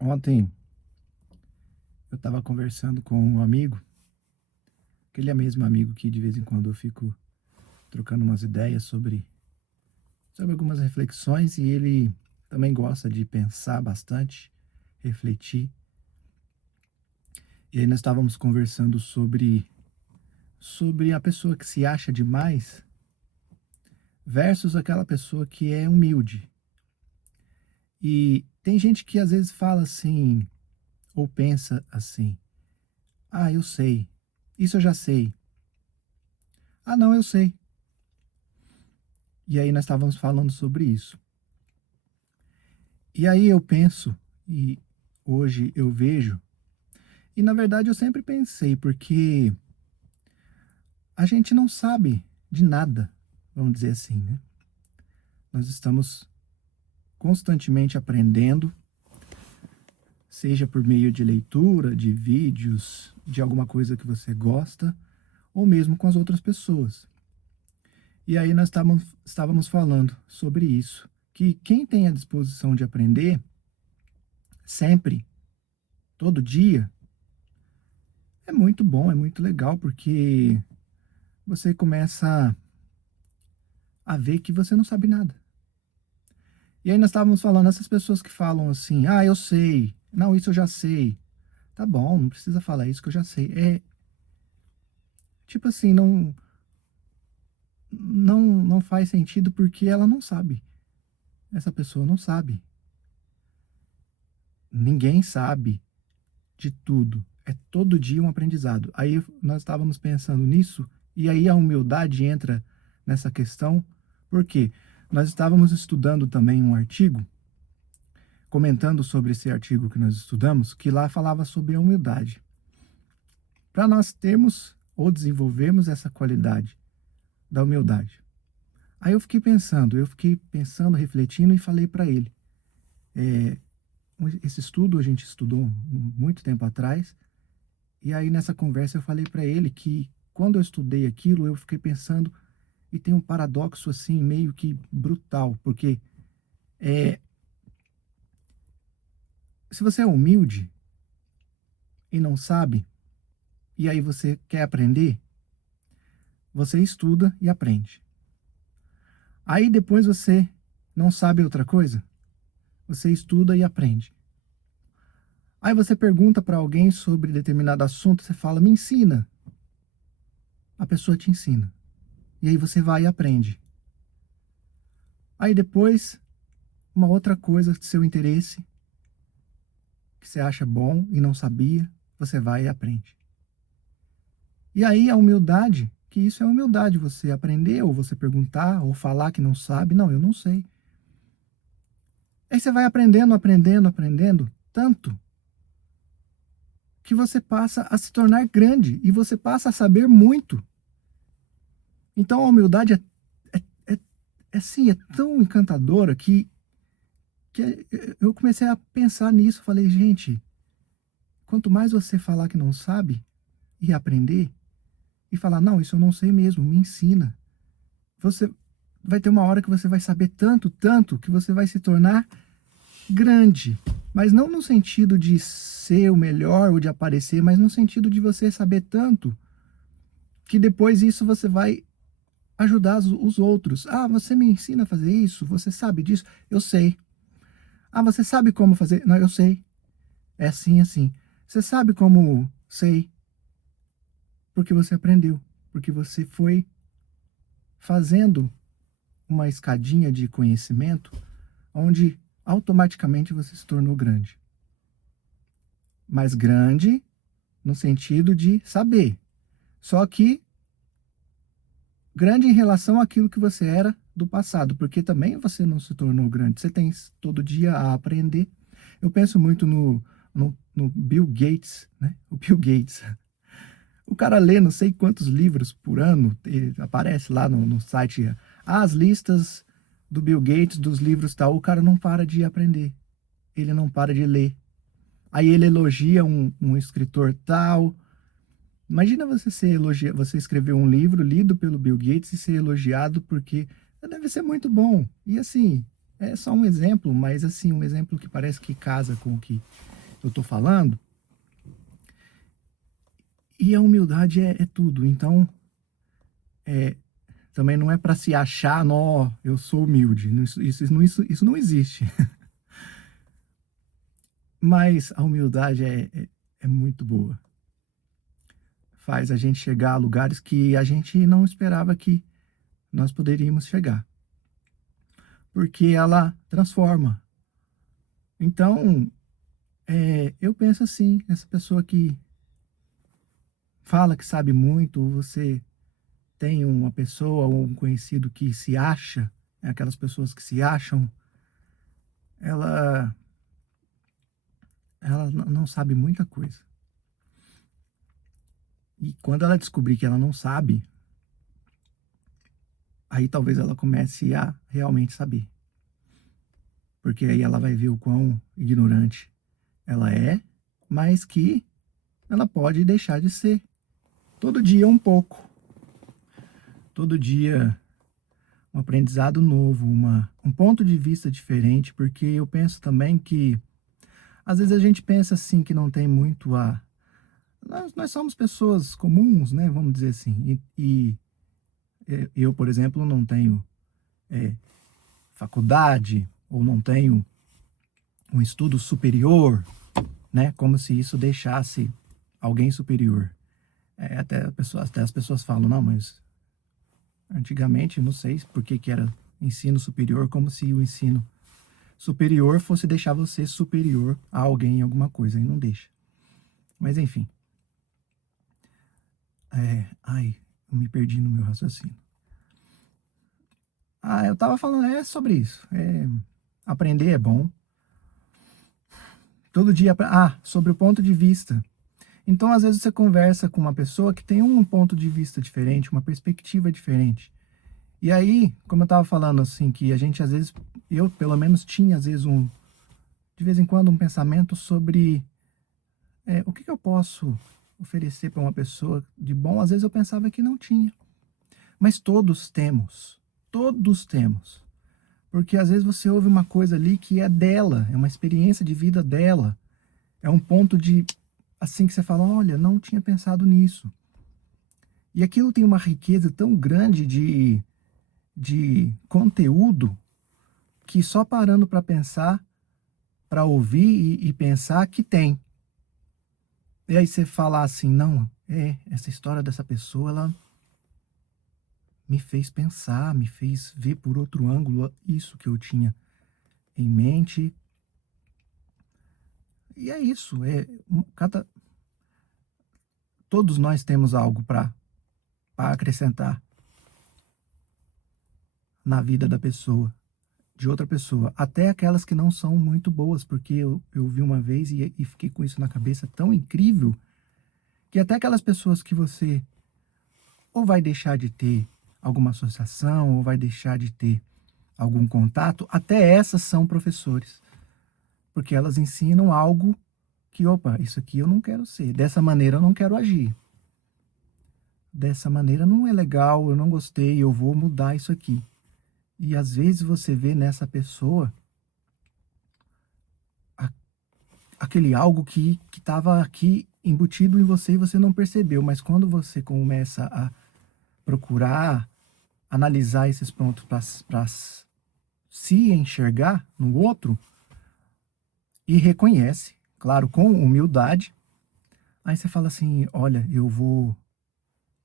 Ontem eu estava conversando com um amigo, aquele é mesmo amigo que de vez em quando eu fico trocando umas ideias sobre algumas reflexões, e ele também gosta de pensar bastante, refletir. E aí nós estávamos conversando sobre a pessoa que se acha demais versus aquela pessoa que é humilde. E tem gente que às vezes fala assim, ou pensa assim: "Ah, eu sei. Isso eu já sei. Ah, não, eu sei". E aí nós estávamos falando sobre isso. E aí eu penso, e hoje eu vejo, e na verdade eu sempre pensei, porque a gente não sabe de nada, vamos dizer assim, né? Nós estamos constantemente aprendendo, seja por meio de leitura, de vídeos, de alguma coisa que você gosta, ou mesmo com as outras pessoas. E aí nós estávamos falando sobre isso, que quem tem a disposição de aprender sempre, todo dia, é muito bom, é muito legal, porque você começa a ver que você não sabe nada. E aí nós estávamos falando, essas pessoas que falam assim: "Ah, eu sei. Não, isso eu já sei". Tá bom, não precisa falar isso que eu já sei. É, tipo assim, não faz sentido, porque ela não sabe. Essa pessoa não sabe. Ninguém sabe de tudo. É todo dia um aprendizado. Aí nós estávamos pensando nisso, e aí a humildade entra nessa questão. Por quê? Nós estávamos estudando também um artigo, comentando sobre esse artigo que nós estudamos, que lá falava sobre a humildade. Para nós termos ou desenvolvermos essa qualidade da humildade. Aí eu fiquei pensando, refletindo, e falei para ele. Esse estudo a gente estudou muito tempo atrás, e aí nessa conversa eu falei para ele que quando eu estudei aquilo, eu fiquei pensando, e tem um paradoxo assim meio que brutal, porque é, se você é humilde e não sabe, e aí você quer aprender, você estuda e aprende. Aí depois você não sabe outra coisa, você estuda e aprende. Aí você pergunta para alguém sobre determinado assunto, você fala: "Me ensina". A pessoa te ensina. E aí você vai e aprende. Aí depois, uma outra coisa de seu interesse, que você acha bom e não sabia, você vai e aprende. E aí a humildade, que isso é humildade, você aprender, ou você perguntar, ou falar que não sabe: "Não, eu não sei". Aí você vai aprendendo, aprendendo, aprendendo, tanto que você passa a se tornar grande e você passa a saber muito. Então a humildade é assim, é tão encantadora que eu comecei a pensar nisso. Falei: "Gente, quanto mais você falar que não sabe e aprender, e falar: 'Não, isso eu não sei mesmo, me ensina', você vai ter uma hora que você vai saber tanto, tanto, que você vai se tornar grande". Mas não no sentido de ser o melhor ou de aparecer, mas no sentido de você saber tanto que depois isso você vai ajudar os outros. "Ah, você me ensina a fazer isso? Você sabe disso?". "Eu sei". "Ah, você sabe como fazer?". "Não, eu sei. É assim, assim". "Você sabe como?". "Sei". Porque você aprendeu, porque você foi fazendo uma escadinha de conhecimento, onde automaticamente você se tornou grande. Mas grande no sentido de saber. Só que grande em relação àquilo que você era do passado, porque também você não se tornou grande. Você tem todo dia a aprender. Eu penso muito no Bill Gates, né? O Bill Gates. O cara lê não sei quantos livros por ano, ele aparece lá no site as listas do Bill Gates, dos livros tal. O cara não para de aprender, ele não para de ler. Aí ele elogia um escritor tal. Imagina você escrever um livro lido pelo Bill Gates e ser elogiado, porque deve ser muito bom. E assim, É só um exemplo, mas assim, um exemplo que parece que casa com o que eu tô falando. E a humildade é tudo. Então, é, também não é para se achar, não, eu sou humilde. Isso não existe. Mas a humildade é muito boa. Faz a gente chegar a lugares que a gente não esperava que nós poderíamos chegar. Porque ela transforma. Então, eu penso assim, essa pessoa que fala que sabe muito, ou você tem uma pessoa ou um conhecido que se acha, aquelas pessoas que se acham, ela, ela não sabe muita coisa. E quando ela descobrir que ela não sabe, aí talvez ela comece a realmente saber. Porque aí ela vai ver o quão ignorante ela é, mas que ela pode deixar de ser. Todo dia um pouco. Todo dia um aprendizado novo, um ponto de vista diferente, porque eu penso também que às vezes a gente pensa assim que não tem muito a. Nós somos pessoas comuns, né? Vamos dizer assim. Eu, por exemplo, não tenho é, faculdade ou não tenho um estudo superior, né? Como se isso deixasse alguém superior. Até as pessoas falam, não, mas antigamente, não sei por que que era ensino superior, como se o ensino superior fosse deixar você superior a alguém em alguma coisa, e não deixa. Mas enfim. Ai, eu me perdi no meu raciocínio. Eu tava falando sobre isso. Aprender é bom. Todo dia. Sobre o ponto de vista. Então, às vezes, você conversa com uma pessoa que tem um ponto de vista diferente, uma perspectiva diferente. E aí, como eu tava falando, assim, que a gente, às vezes, eu pelo menos tinha, às vezes, de vez em quando, um pensamento sobre o que eu posso oferecer para uma pessoa de bom. Às vezes eu pensava que não tinha. Mas todos temos. Todos temos. Porque às vezes você ouve uma coisa ali que é dela, é uma experiência de vida dela. É um ponto de, assim, que você fala, olha, não tinha pensado nisso. E aquilo tem uma riqueza tão grande de conteúdo que só parando para pensar, para ouvir e pensar que tem. E aí você fala assim, não, essa história dessa pessoa, ela me fez pensar, me fez ver por outro ângulo isso que eu tinha em mente. E é isso, todos nós temos algo para acrescentar na vida da pessoa, de outra pessoa, até aquelas que não são muito boas, porque eu vi uma vez e fiquei com isso na cabeça tão incrível, que até aquelas pessoas que você ou vai deixar de ter alguma associação, ou vai deixar de ter algum contato, até essas são professores, porque elas ensinam algo que, opa, isso aqui eu não quero ser, dessa maneira eu não quero agir. Dessa maneira não é legal, eu não gostei, eu vou mudar isso aqui. E às vezes você vê nessa pessoa a- aquele algo que estava aqui embutido em você e você não percebeu, mas quando você começa a procurar, analisar esses pontos para se enxergar no outro e reconhece, claro, com humildade, aí você fala assim, olha, eu vou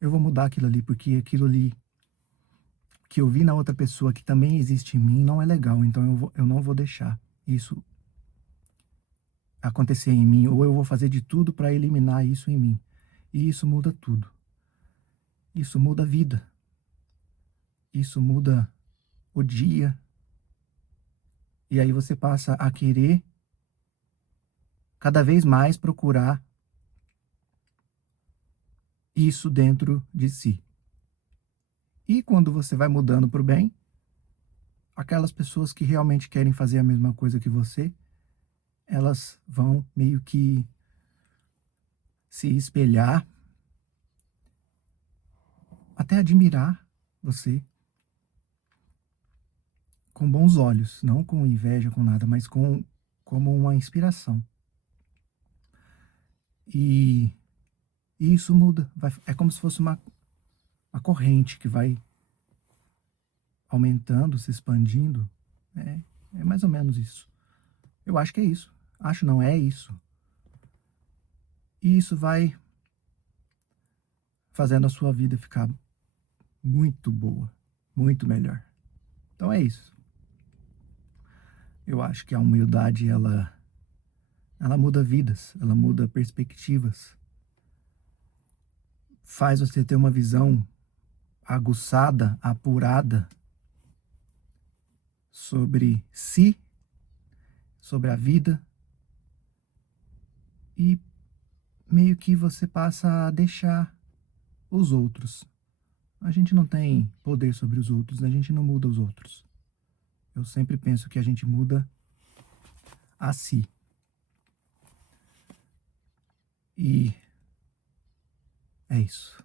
mudar aquilo ali, porque aquilo ali que eu vi na outra pessoa que também existe em mim não é legal, então eu não vou deixar isso acontecer em mim, ou eu vou fazer de tudo para eliminar isso em mim. E isso muda tudo. Isso muda a vida. Isso muda o dia. E aí você passa a querer cada vez mais procurar isso dentro de si. E quando você vai mudando para o bem, aquelas pessoas que realmente querem fazer a mesma coisa que você, elas vão meio que se espelhar, até admirar você, com bons olhos, não com inveja, com nada, mas como uma inspiração. E, e isso muda, é como se fosse uma corrente que vai aumentando, se expandindo. É, é mais ou menos isso. Eu acho que é isso. Acho não, é isso. E isso vai fazendo a sua vida ficar muito boa, muito melhor. Então é isso. Eu acho que a humildade, ela muda vidas, ela muda perspectivas, faz você ter uma visão aguçada, apurada sobre si, sobre a vida, e meio que você passa a deixar os outros. A gente não tem poder sobre os outros, a gente não muda os outros. Eu sempre penso que a gente muda a si. E é isso.